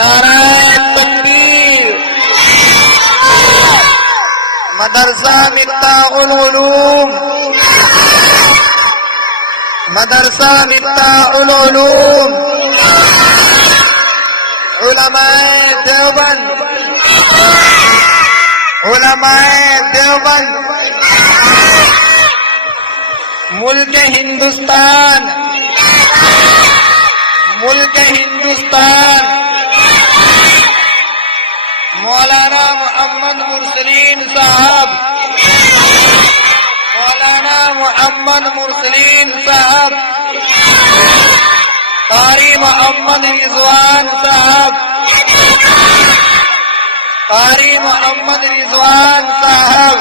नाराए तकबीर। मदरसा मिफ्ताहुल उलूम, मदरसा मिफ्ताहुल उलूम, उलमाए देवबंद, उलमाए देवबंद, मुल्क हिंदुस्तान, मुल्क हिंदुस्तान, मौलाना मोहम्मद मुरसलीन साहब, मौलाना मोहम्मद मुरसलीन साहब, कारी मोहम्मद रिजवान साहब, कारी मोहम्मद रिजवान साहब,